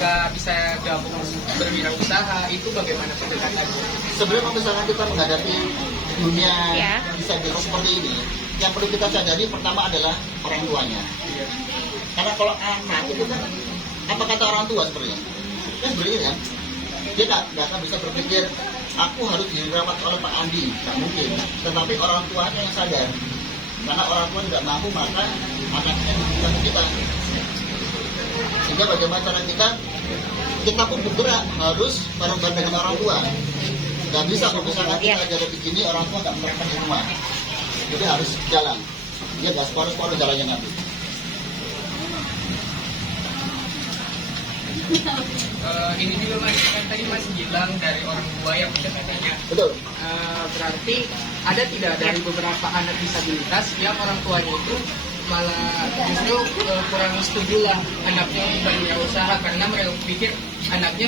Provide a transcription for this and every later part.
mereka bisa gabung berwirausaha, itu bagaimana pendekatannya? Sebelum misalnya kita menghadapi dunia bisa virus seperti ini, yang perlu kita sadari pertama adalah orang tuanya. Karena kalau anak itu kan apa kata orang tua sebenarnya? Kan sebenarnya kan dia nggak akan bisa berpikir aku harus dirawat oleh Pak Andi, nggak mungkin. Tetapi orang tuanya yang sadar, karena orang tua tidak mampu maka anaknya diberikan ke kita. Sehingga bagaimana cara kita pun bergerak harus bareng-bareng dengan orang tua. Nggak bisa kalau misalkan kita ada begini orang tua nggak menerapkan di rumah. Jadi harus jalan. Dia nggak separuh-separuh jalannya nanti. Ini juga Mas, kan tadi Mas bilang dari orang tua yang pendekatannya. Betul. Berarti ada tidak dari beberapa anak disabilitas yang orang tuanya itu malah justru kurang setuju lah anaknya berwirausaha karena mereka pikir anaknya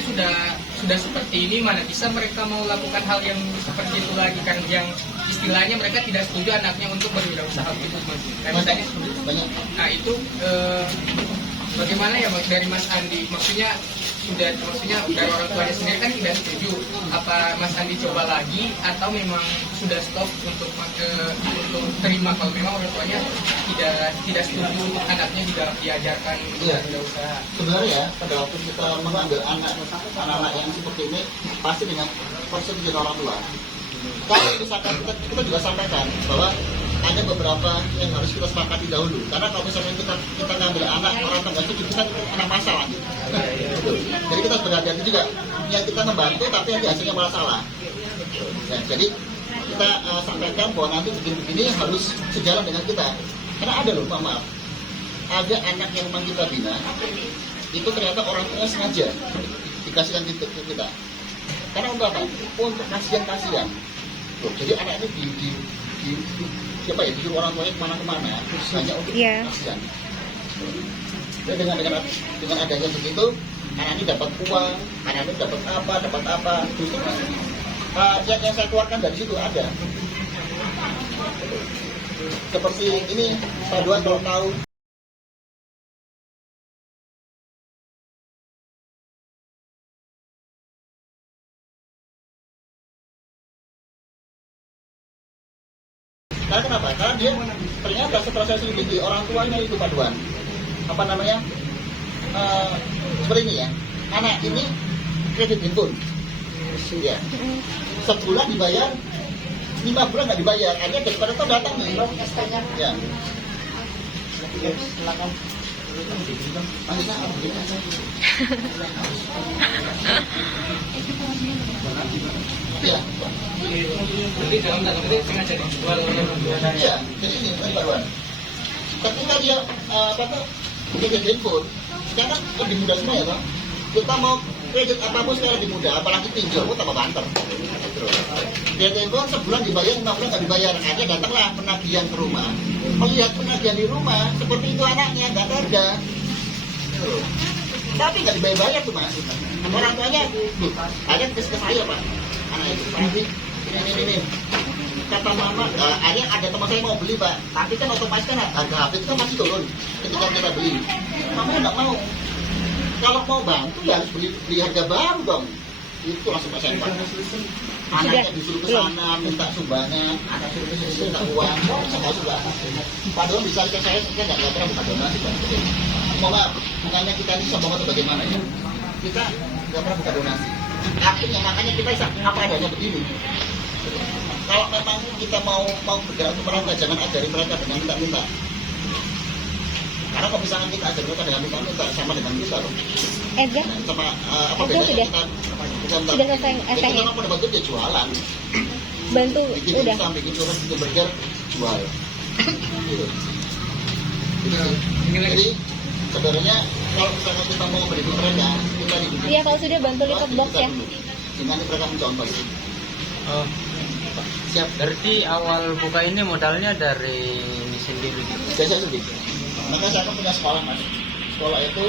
sudah seperti ini, mana bisa mereka mau lakukan hal yang seperti itu lagi, kan yang istilahnya mereka tidak setuju anaknya untuk berwirausaha gitu Mas. Nah itu bagaimana ya Mas dari Mas Andi? Maksudnya dari orang tuanya sendiri kan tidak setuju. Apa Mas Andi coba lagi atau memang sudah stop untuk terima kalau memang orang tuanya tidak setuju untuk anaknya juga diajarkan berwirausaha? Sebenarnya pada waktu kita mengambil anak-anak yang seperti ini pasti dengan persetujuan orang tua. Kalau misalkan kita juga sampaikan bahwa ada beberapa yang harus kita sepakati dahulu. Karena kalau misalnya kita ngambil anak orang tangga itu kita anak masalah. Jadi kita berhati-hati juga. Yang kita membantu tapi yang hasilnya malah salah. Ya, jadi kita sampaikan bahwa nanti begini-begini harus sejalan dengan kita. Karena ada loh, maaf. Ada anak yang memang kita bina, itu ternyata orang tua sengaja dikasihkan ke kita. Karena untuk apa? Untuk kasihan-kasihan. Jadi anak itu disuruh orang tuanya kemana-kemana hanya untuk kasihan. Jadi dengan adanya begitu, anak ini dapat uang, anak ini dapat apa. Justru yang saya keluarkan dari situ ada. Seperti ini, Pak Duan kalau tahu. Karena kenapa? Karena dia ternyata setelah saya selidiki orang tuanya itu Pak Duan, apa namanya? Seperti ini ya. Anak ini kredit handphone. Ya. Sebulan dibayar, 5 bulan nggak dibayar. Akhirnya daripada itu datang nih. Ya. Silakan. Ya. Jadi dalam itu sengaja dijual. Iya, jadi ini Pak Duan. Ketika dia kredit handphone, sekarang lebih mudah semua ya Pak. Kita mau kredit apapun sekarang lebih mudah, apalagi pinjol pun tambah banter. Kredit handphone sebulan dibayar, 5 bulan nggak dibayar. Akhirnya datanglah penagihan ke rumah. Melihat penagihan di rumah, seperti itu anaknya nggak ada. Tapi nggak dibayar tuh Mas. Orang tuanya, ada ke saya Pak. Anak itu, ini. Kata mama, ada teman saya mau beli Pak, tapi kan otomatis kan harga HP itu kan masih turun ketika kita beli. Mamanya nggak mau. Kalau mau bantu ya harus beli harga baru dong. Itu langsung saya Pak. Anaknya disuruh ke sana minta sumbangan, anak suruh ke sini minta uang, saya sudah. Padahal bisa ke saya nggak pernah buka donasi Pak. Maaf, makanya kita ini sombong atau bagaimana ya? Kita nggak pernah buka donasi. Akhirnya makanya kita bisa apa adanya begini. Kalau memang kita mau bergerak untuk mereka, jangan ajari mereka dengan minta-minta. Karena kalau misalnya kita ajari mereka dengan minta-minta, sama dengan kita loh. Sama apa bedanya kita selesai STM. Kita mau dapat dia jualan. Bantu bikin udah. Bikin curhat, bikin burger, jual. Gitu. Jadi sebenarnya kalau misalnya kita mau mendidik mereka, kita dididik. Iya, kalau sudah bantu lipat box ya. Gimana mereka mencontoh itu? Siap. Berarti awal buka ini modalnya dari ini sendiri. Saya sendiri. Maka saya kan punya sekolah Mas. Sekolah itu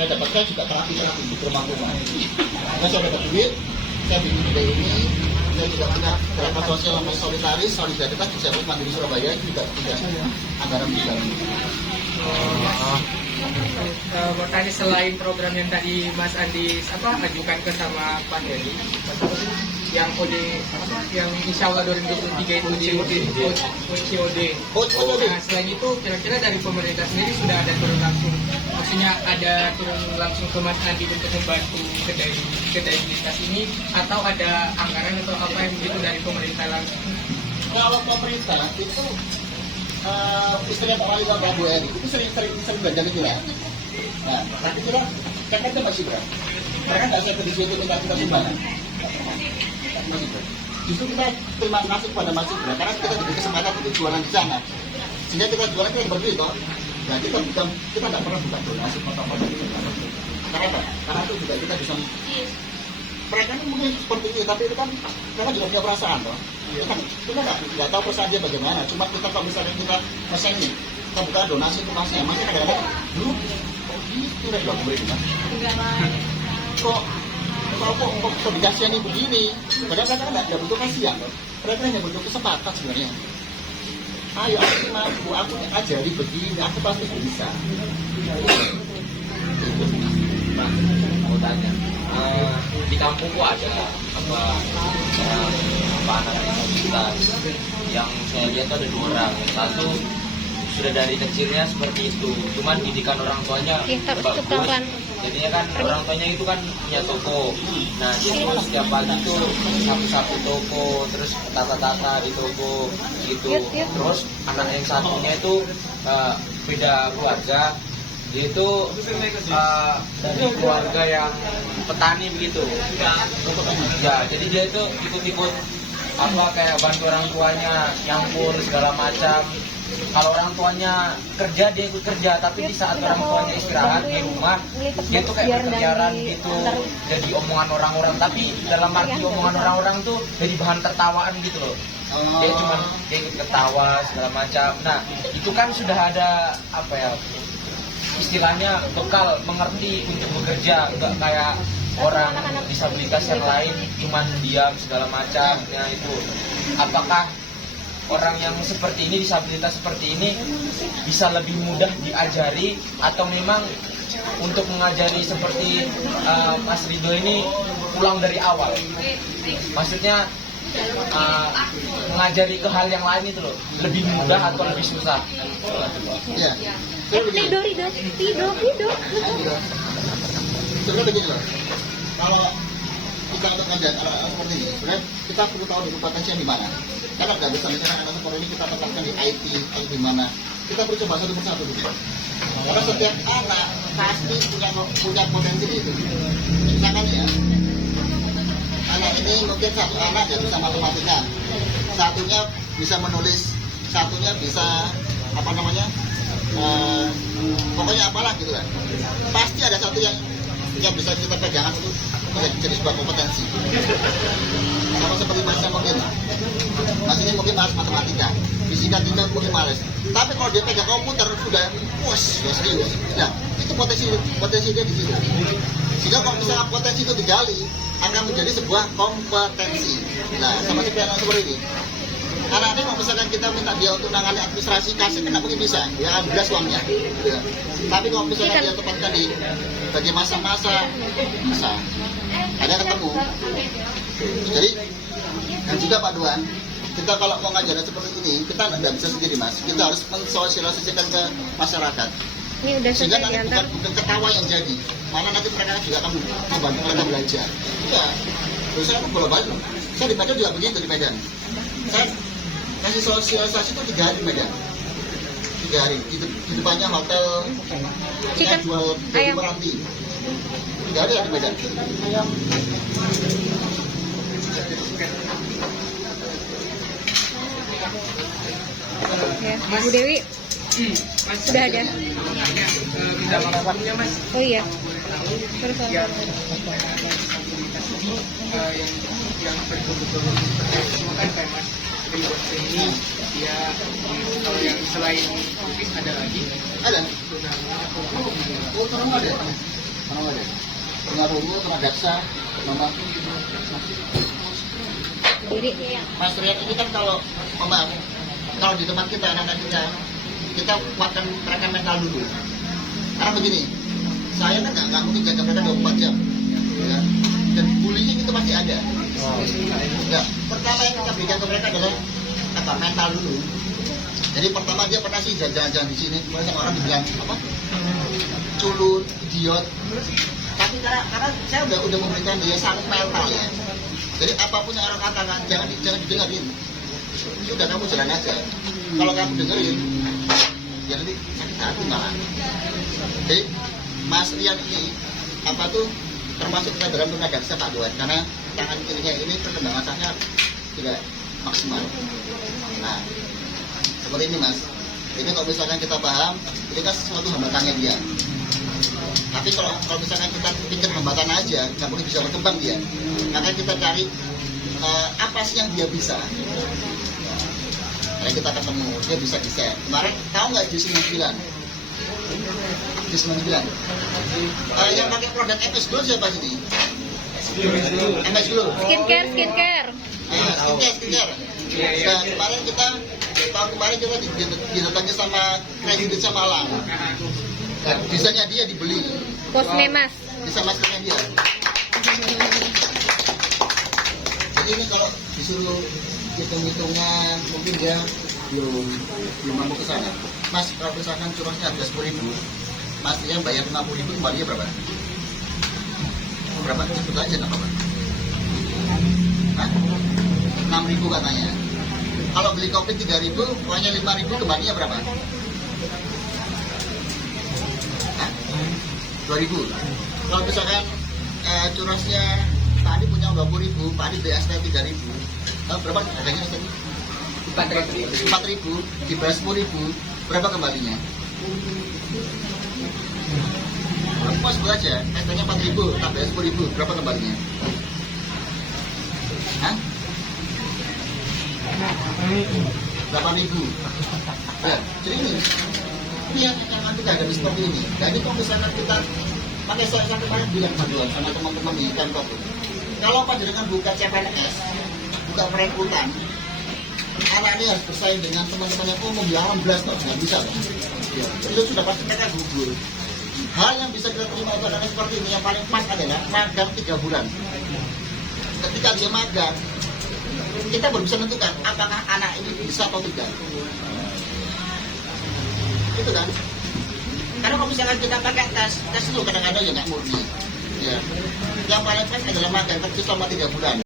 saya juga terapi di rumah-rumah. Maka saya dapat duit, saya bikin ide ini. Saya juga punya gerakan sosial namanya solidaritas di Disabled Mandiri Surabaya juga anggaran juga. Mau tanya, selain program yang tadi Mas Andi ajukan ke sama Pak Heri, yang yang insya Allah 2023 itu COD. Nah, selain itu kira-kira dari pemerintah sendiri sudah ada turun langsung, maksudnya ada turun langsung ke Mas Andi untuk membantu kedai lintas ini, atau ada anggaran atau apa yang begitu dari pemerintah langsung? Kalau pemerintah itu istrinya Pak Wali Kota Bu Eri itu sering belanja ke kita. Nah, tapi kita kan itu masih berat. Mereka nggak sampai di situ minta kita sumbangan. Justru kita terima kasih kepada Mas Ibra karena kita diberi kesempatan untuk jualan di sana. Sehingga kita jualan kita berdiri toh. Nah, kita nggak pernah buka donasi foto-foto itu. Karena apa? Karena itu juga kita bisa. Mereka kan mungkin seperti ini, tapi itu kan mereka juga punya perasaan toh. Kita nggak tahu perasaan dia bagaimana. Cuma kita kalau misalnya kita pesan nih, kita buka donasi untuk masnya, masnya kadang-kadang dulu gitu udah bilang pemerintah. Kok dikasihani begini? Padahal mereka kan nggak butuh kasihan loh. Mereka hanya butuh kesempatan sebenarnya. Ayo aku mampu, aku ajari begini, aku pasti bisa. Mau tanya, di kampungku ada anak disabilitas yang saya lihat tuh ada 2 orang. Satu sudah dari kecilnya seperti itu, cuman didikan orang tuanya bagus. Jadinya kan orang tuanya itu kan punya toko. Nah dia tuh setiap pagi tuh sapu-sapu toko, terus tata-tata di toko gitu. Terus anak yang satunya itu beda keluarga. Dia itu dari keluarga yang petani begitu. Ya, jadi dia itu ikut-ikut kayak bantu orang tuanya, nyampur segala macam. Kalau orang tuanya kerja, dia ikut kerja, tapi di saat orang tuanya istirahat di rumah, dia tuh kayak berkeliaran gitu, jadi omongan orang-orang. Tapi dalam arti omongan orang-orang tuh jadi bahan tertawaan gitu loh. Dia ikut ketawa segala macam. Nah, itu kan sudah ada istilahnya bekal mengerti untuk bekerja, nggak kayak orang disabilitas yang lain cuman diam segala macam. Nah itu, apakah orang yang seperti ini, disabilitas seperti ini, bisa lebih mudah diajari, atau memang untuk mengajari seperti Mas Rido ini pulang dari awal? Maksudnya mengajari ke hal yang lain itu loh, lebih mudah atau lebih susah? Iya. Rido. Sebenarnya begini loh, kalau kita untuk ngajar anak-anak seperti ini, sebenarnya kita perlu tahu dulu potensinya di mana. Kalau nggak bisa misalnya anak seperti ini kita tempatkan di IT di mana, kita perlu coba satu persatu dulu. Karena setiap anak pasti punya potensi itu. Misalkan ya, anak ini mungkin satu anak yang bisa matematika, satunya bisa menulis, satunya bisa pokoknya apalah gitu kan. Pasti ada satu yang bisa kita pegangan untuk jadi sebuah kompetensi. Sama seperti masnya mungkin, mas ini mungkin males matematika, fisika kita mungkin males. Tapi kalau dia pegang komputer sudah puas, ya serius. Nah, itu potensi dia di situ. Sehingga kalau misalnya potensi itu digali, akan menjadi sebuah kompetensi. Nah, sama seperti anak seperti ini. Anak ini kalau misalkan kita minta dia untuk menangani administrasi, kasih kan mungkin bisa, ya belas uangnya. Ya. Tapi kalau misalnya dia tempatkan di bagi masa-masa, bisa. Ada ketemu. Jadi, dan juga Pak Duan, kita kalau mau ngajarin seperti ini, kita tidak bisa sendiri mas. Kita harus mensosialisasikan ke masyarakat. Ini udah sehingga selesai nanti diantar. bukan ketawa yang jadi, malah nanti mereka juga akan membantu mereka belajar. Iya, terus saya kan bolak-balik loh. Saya di Medan juga begitu di Medan. Saya kasih sosialisasi itu 3 hari di Medan. 3 hari di depannya hotel yang jual ayam berarti 3 hari di Medan. Ya, Bu Dewi Mas, sudah ada. Bisa maksudnya mas, Oh iya. yang yang betul-betul semua kan kayak mas Ridho ini, dia kalau yang selain lukis ada lagi Ada. tunarungu. Oh, orang ada. Orang ada. Tunarungu, tunadaksa, nama. Diri. Mas Rian ini kan kalau di tempat kita anak-anak kita kuatkan mereka mental dulu. Karena begini, saya kan nggak mungkin jaga mereka 24 jam, ya. Dan bullying itu pasti ada. Ya, pertama yang kita berikan ke mereka adalah apa, mental dulu. Jadi pertama dia pernah sih jalan-jalan di sini, banyak orang bilang apa, culun, idiot. Tapi karena saya udah memberikan dia sangat mental ya. Jadi apapun yang orang katakan jangan didengarin. Sudah kamu jalan aja. Kalau kamu dengerin, ya nanti sakit hati malah. Jadi Mas Rian ini apa tuh termasuk kita dalam pengadapsa Pak Duan karena tangan kirinya ini perkembangan otaknya tidak maksimal. Nah, seperti ini Mas. Ini kalau misalkan kita paham, ini kan sesuatu hambatannya dia. Tapi kalau misalkan kita pikir hambatan aja, nggak boleh bisa berkembang dia. Maka kita cari apa sih yang dia bisa. Nah, kita ketemu, dia bisa desain. Kemarin tahu nggak Jus 99? Jus 99. Yang pakai produk MS Glow siapa sini? MS Glow. Skincare. Skincare. Nah, tahun kemarin kita didatangi sama Kredit sama Malang. Nah, desainnya dia dibeli. Kosmemas. Bisa maskernya dia. Jadi ini kalau disuruh hitung-hitungan mungkin dia belum mampu ke sana. Mas, kalau misalkan curasnya harga 10.000, Mas dia bayar 50.000, kembalinya berapa? Berapa? Sebut aja nggak apa-apa. Hah? 6.000 katanya. Kalau beli kopi 3.000, uangnya 5.000, kembalinya berapa? Hah? 2.000. Kalau misalkan curasnya tadi punya 20.000, Pak Adi BST 3.000. Berapa harganya tadi? 4.000 dibayar 10.000, berapa kembalinya? Aku mau sebut aja, ST-nya 4.000, tambah 10.000, berapa kembalinya? Hah? 8.000. Ya, jadi ini yang kita hadapi seperti ini. Jadi kalau misalkan kita pakai saya kemarin bilang sama teman-teman di kantor, kalau panjenengan buka CPNS, buka perekrutan, anak ini harus bersaing dengan teman-teman yang umum yang 18 tahun, nggak bisa loh. Ya, itu sudah pasti mereka gugur. Hal yang bisa kita terima adalah seperti ini, yang paling pas adalah magang 3 bulan. Ketika dia magang, kita baru bisa menentukan apakah anak ini bisa atau tidak. Itu kan. Karena kalau misalkan kita pakai tes itu kadang-kadang ya nggak murni. Ya. Yang paling pas adalah magang kerja selama 3 bulan.